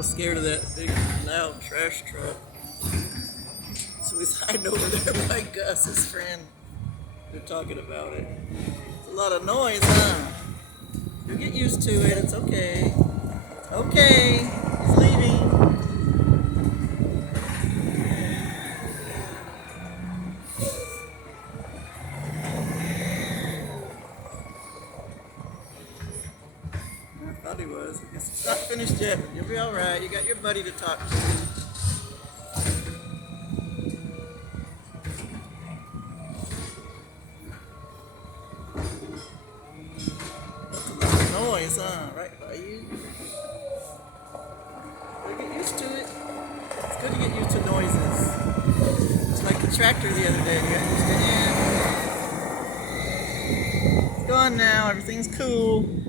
Zorro's scared of that big, loud trash truck. So he's hiding over there by Gus, his friend. They're talking about it. It's a lot of noise, huh? You'll get used to it. It's okay. Okay. He's leaving. I thought he was. I guess it's not finished yet, but you'll be alright. You got your buddy to talk to. Noise, huh? Right by you. You'll get used to it. It's good to get used to noises. It's like the tractor the other day. You got used to him. It's gone now. Everything's cool.